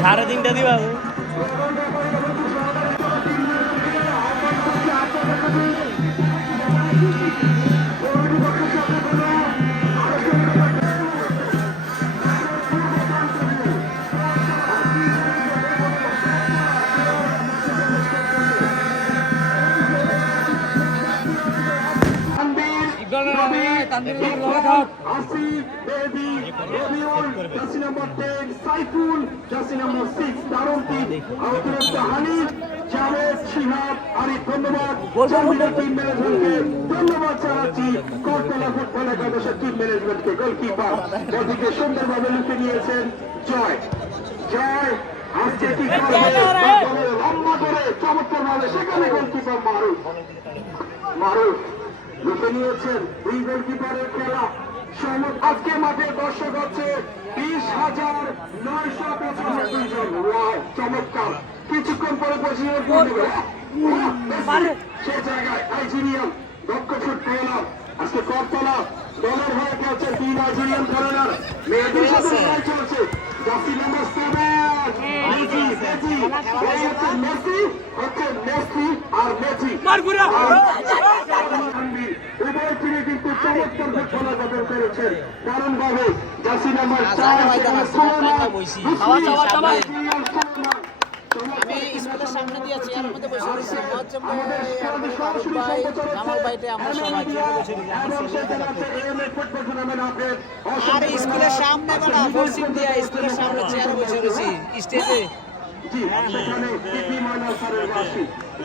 সাড়ে তিনটা দিবা Asif baby Rabiul jersey number 10 Saiful jersey number 6 দারুন্তি আউটলেট হানিফ জাভেদ শিহাব আরিফ ধন্যবাদ। জামিনের টিম ম্যানেজমেন্টকে ধন্যবাদ জানাচ্ছি। করতলা ফুটবল একাদশের টিম ম্যানেজমেন্টকে গোলকিপার ওদিকে সুন্দরভাবে লুকে নিয়েছেন জয়। জয় আজকে কি করবে? লম্বা করে চমৎকার ভাবে সেখানে গোলকিপার মারুফ। মারুফ। লুকে নিয়েছেন দুই গোলকিপারের খেলা। আজকে মাঠে দর্শক হচ্ছে বিশ হাজার নয়শো পঁচানব্বই জন। চমৎকার। কিছুক্ষণ পরে সে জায়গায় নাইজেরিয়ান দক্ষ ফুটবলার। আজকে করতলা দলের হয়ে খেলছেন দুই নাইজেরিয়ান খেলোয়াড়। মেয়েদের সাথে লড়াই চলছে। জাসি number seven Messi Messi. Messi হচ্ছে মেসি আর মেসি। উভয় টিমে কিন্তু চমৎকার খেলা দারুণ ভাবে নাম্বার চার। আমি স্কুলের সামনে দিয়ে মধ্যে বসে রয়েছি। ভাই, জামাল ভাইতে আমরা সবাই ফুটবল। আর স্কুলের সামনে বেটা দিয়া স্কুলের সামনে চেয়ারে বসে রয়েছি স্টেজে। জি, সেখানে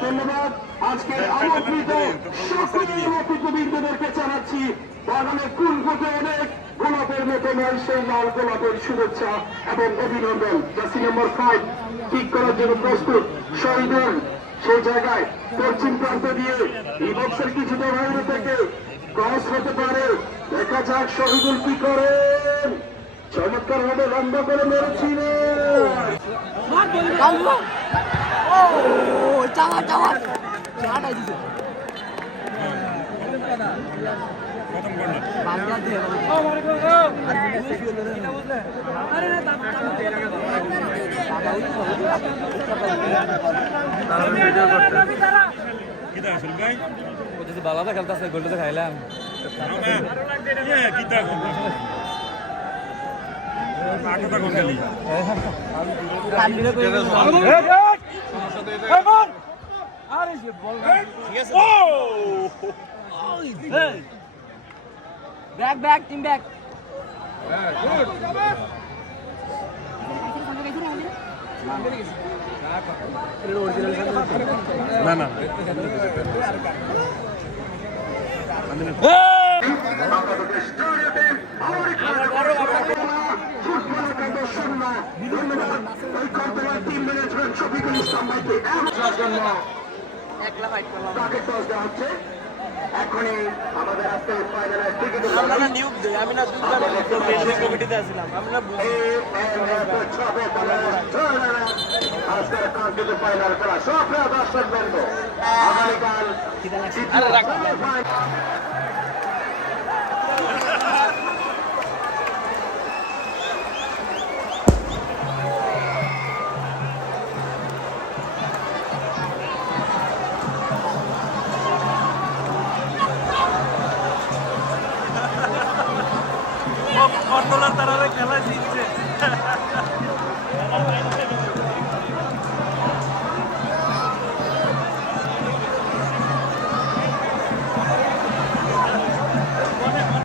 ধন্যবাদ। আজকের আমন্ত্রিত সকল অতিথিবৃন্দদেরকে জানাচ্ছি বাগানের কুল ফুটে অনেক গোলাপের মতো নয় সেই লাল গোলাপের শুভেচ্ছা এবং অভিনন্দন। জাসি নম্বর ফাইভ ঠিক করার জন্য প্রস্তুত। শহীদুল সেই জায়গায় পশ্চিম প্রান্ত দিয়ে এই বক্সের কিছুটা বাইরে থেকে ক্রস হতে পারে। দেখা যাক শহীদুল কি করেন চমৎকার ভাবে লম্বা করে মেরেছিলেন। ভাই যদি বালাদা খেলতেছে গোলটা খাইলাম কোন খালি ব্যাক ব্যাক টিম ব্যাক না না বাংলাদেশ জয় টিম আমার ফুটবল একাদশ শূন্য ধন্যবাদ ওই কর্তব্য একলা ফাইট করলাম। আমরা নিয়োগ দেই আমি না দুধ কমিটিতে আসছিলাম আমরা আজকের কাঙ্ক্ষিত ফাইনাল খেলা সব দর্শক বন্ধু আগামীকাল তারা খেলা জিতছে।